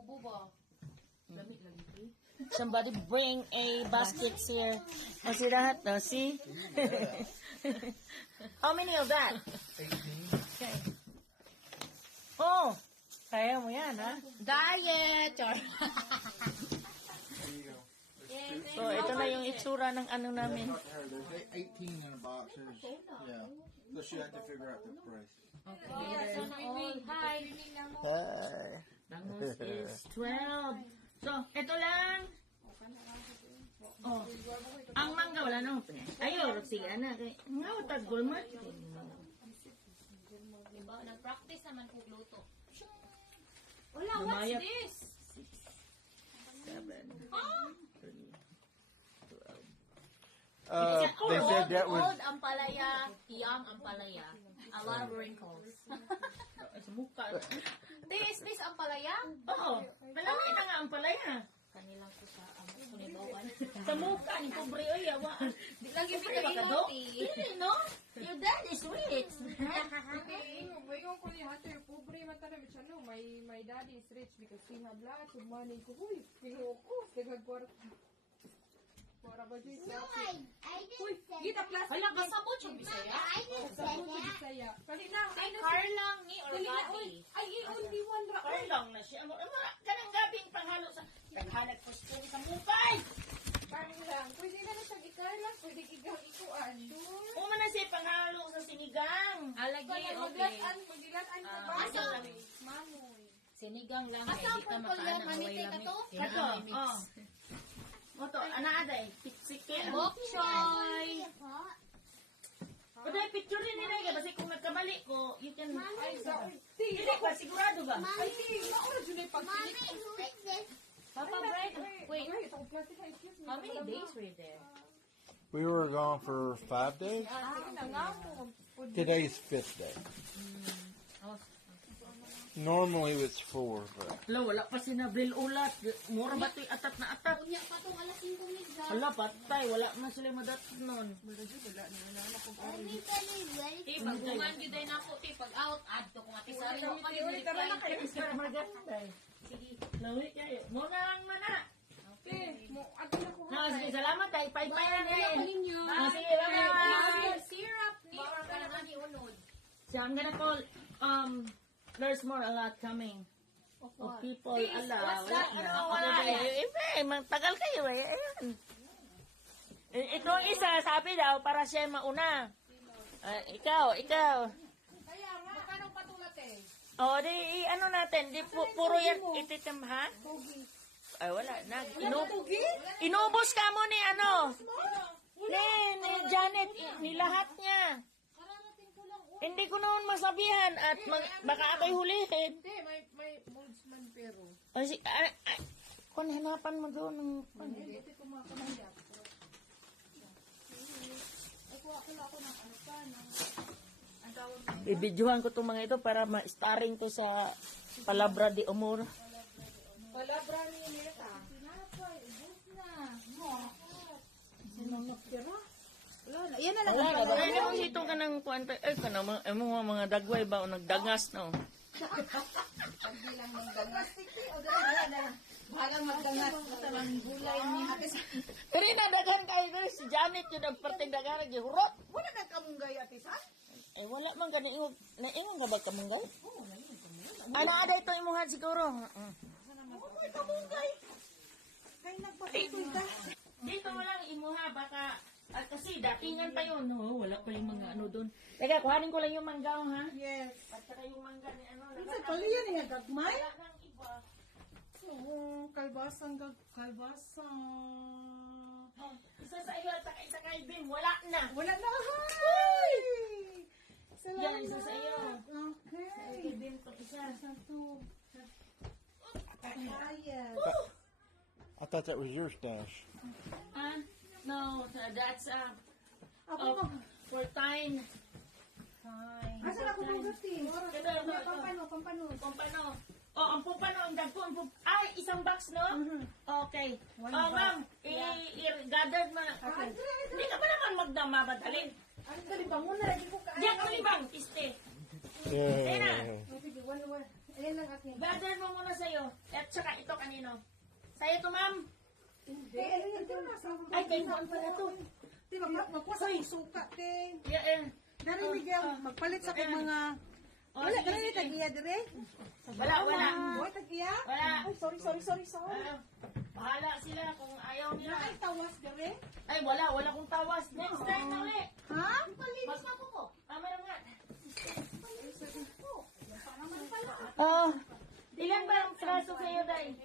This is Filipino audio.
tubo ba? Somebody bring a basket here. Oh, see that? No, see? How many of that? 18. Okay. Oh, kaya mo yan, ha? Diet! Char. There you go. So, ito na yung itsura ng ano namin. Talk to her. There's 18 in a box. Yeah. So she had to figure out the price. Hi. Bangus is 12. So, ito lang. Oh. Ang mangga wala na. Ayo, sige na. Nga, utag gulmat. Diba? Nag-practice naman kung luto. Wala, Lumayap. what's this? 7, 3, 12. They said that was. Old ampalaya, young ampalaya. A lot of wrinkles. Sa mukha. This ampalaya? Oo. Malamit na nga ang palaya. Kanilang ko sa kunibawan. Sa mukha ni pobre oy, awa. Di lagi Pobre ba ka do? Hindi, no? Your dad is rich. Yung ko ni Hunter, pobre man talaga siya, no? My daddy is rich because he had lots of money. Uy, pinuho ko. Tigag kwarta. Para ba dyan sa... I didn't say Gita plastic. Wala ka sabot yung bisaya? I didn't say that. Saya. Kali na, ay na Car lang ni or Kali na, Gati? ay, only one ra. Or lang na siya. Kanang gabing panghalo sa... Naghanap ko siya sa mukay. Kang lang. Pwede na na siya ikarlas, pwede igang ikuan. Uma na siya panghalo sa sinigang. Alagi, Kaya okay. maglasan, maglasan ko ba? Asa lang. Mamoy. Sinigang lang. Asam Hindi ka purple yan, makaanang manitay ka to? Kato, oh. Oto, anaaday. Pitsikin. Bok choy. Oto, picture rin nila. Kasi kung nagkamali ko, you can... Ay, sa... Hindi ba? Sigurado ba? Ay, di, maura dyan yung Mommy, pagsilit. who is this? Papa Bread. Wait, Ito, plastic, excuse me. how many days were there? We were gone for 5 days. Sige na nga mo. Today's 5th day. Normally it's 4, but Hala, wala pa si Nabril ulat. Mura ba ito'y atat na atat? Unya pa tong alas 5 minutes. Hala, patay. Wala na sila madat nun. Everybody ready? Ti, pag-uman yun din ako. Ti, pag-out, add to kung ati sa rin. Tara na kayo. Iskara maganda. Sige. Lawi kayo. Muna ang mana. Okay, mo, ato na ko. Sige, salamat ay. Pay-pay na rin. Ninyo. Sige, bye. Syrup ni or ka naman ni unod. So I'm gonna call, there's more a lot coming. Of people, Please, ala, what's wala that? na. Ano, Wala wala eh, tagal kayo eh. Ayan. Itong isa, sabi daw, para siya mauna. Ikaw. Kaya nga. Magkano patulat eh? O, di, ano natin, di, puro yan, ititim, ha? Ay, wala, inubos ka mo ni, ano? Ni Janet, ni lahat niya. Hindi ko naman masabihan at baka ako'y hulihin. Hindi, may moldsman pero. Kung hanapan mo doon ng... Hindi, ito kumakamaya. Ay, kuha ko lang ako ng ano pa, ng... Ang tawag na. Ibidyohan ko itong mga ito para ma-starring to sa Palabra de Amor. Palabra ni Neta. Pinapay, ubus na. Mo. Sino magtira? Wala na. Yan na lang. Wala ba? Kaya naman dito ka ng kwento. Mga dagway ba o nagdagas, no? Pagbilang ng dangas. O, dala. Bahalang magdangas. Matalang gulay ni Hatis. Pero nadagan kayo doon, si Janet yung nagparting dagan, nag-hurot. Wala na kamunggay, Atisan? Wala man gani naingon ka ba kamunggay? Oo, naingon kamunggay. Ada ito imuhan siguro. Oo, kamunggay. Kaya nagpapitoy ka. Dito walang imuha, baka, kasi datingan pa yun, no? Wala pa yung mga ano doon. Teka, kuhanin ko lang yung mangga, ha? Yes. At saka yung mangga ni ano. Sa pala yan yung gagmay? Wala nang iba. Oo, kalbasang. Isa sa iyo at saka isa kay Bim, wala na. Wala na. Hi! Yan, isa sa iyo. Okay. Kay Bim to isa. Ito. Ayan. I thought that was your stash. No, that's Ako ba? for time. Asan ako magating? Pampano. Kumpano. Ang pupano, ang dagko, ay, isang box, no? Okay. One Ma'am, i-gather mo na. Hindi ka ba naman magdamabadalin? Ang dali ba muna? Hindi ko kaya. Diyan kami bang, iste. Yeah. Sige, one. Ayan lang akin. Gather mo muna sa'yo. At saka Sa'yo to, ma'am. Ay, kay Juan pala to. Di ba, magpusa yung suka, te. Yeah, eh. Dari, Miguel, magpalit sa kong mga... Oh, Wala, sige, dari, sige. tagiya, dire. Wala, wala. Boy, tagiya. Wala. Ay, sorry. Bahala sila kung ayaw nila. Ay, tawas, dire. Ay, wala kong tawas. Next time na ulit. Ha? Palinis na ko ko. Tama na nga. Oh, ilan ba ang traso sa'yo, Day?